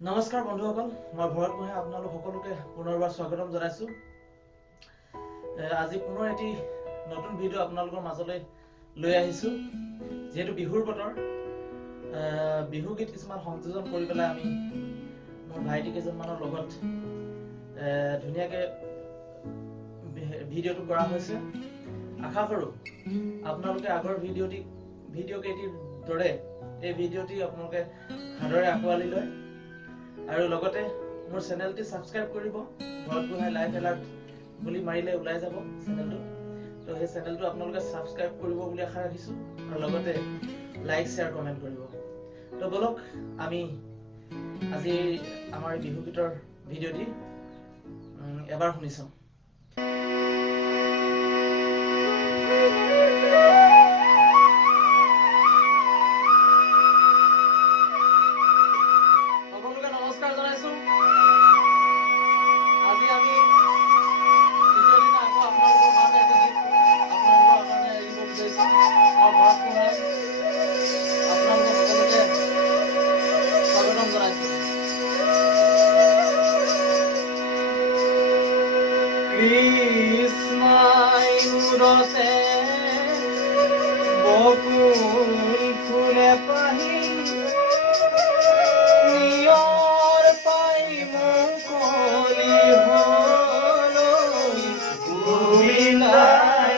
নমস্কাৰ বন্ধুসকল, মই ভৰত গোহাঁই আপোনালোক সকলোকে পুনৰবাৰ স্বাগতম জনাইছো। আজি পুনৰ এটি নতুন ভিডিঅ' আপোনালোকৰ মাজলৈ লৈ আহিছো। যেহেতু বিহুৰ বতৰ, বিহু গীত কিছুমান সংযোজন কৰি পেলাই আমি মোৰ ভাইটি কেইজনমানৰ লগত ধুনীয়াকৈ ভিডিঅ'টো কৰা হৈছে। আশা কৰোঁ আপোনালোকে আগৰ ভিডিঅ' কেইটিৰ দৰে এই ভিডিঅ'টি আপোনালোকে ভালদৰে আঁকোৱালি লয় আৰু লগতে মোৰ চেনেলটি ছাবস্ক্ৰাইব কৰিব। ভৰত গোহাঁই লাইভ এলাৰ্ট বুলি মাৰিলে ওলাই যাব চেনেলটো। তো সেই চেনেলটো আপোনালোকে ছাবস্ক্ৰাইব কৰিব বুলি আশা ৰাখিছোঁ আৰু লগতে লাইক শ্বেয়াৰ কমেণ্ট কৰিব। তো বলক আমি আজি আমাৰ বিহু গীতৰ ভিডিঅ'টি এবাৰ শুনি চাওঁ। কৃষ্ণাই মূৰতে বকুল ফুলে পাহি নিয়ৰ পাই মুকলি হলৈ গোবিন্দাই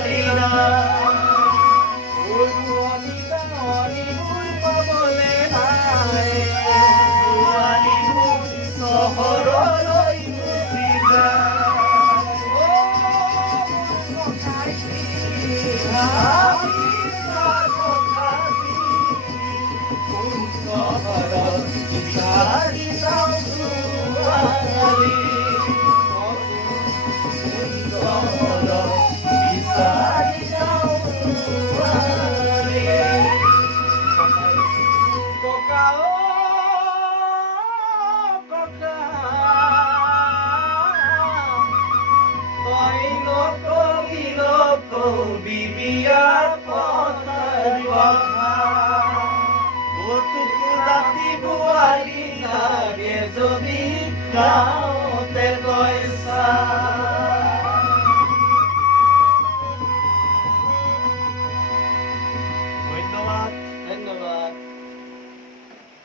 ছোৱালী ৰোৱনী ডাঙৰীবোৰ পাবলে নাই ছোৱালীবোৰ চহৰলৈ গুচি যায় যদি গাঁৱতে তই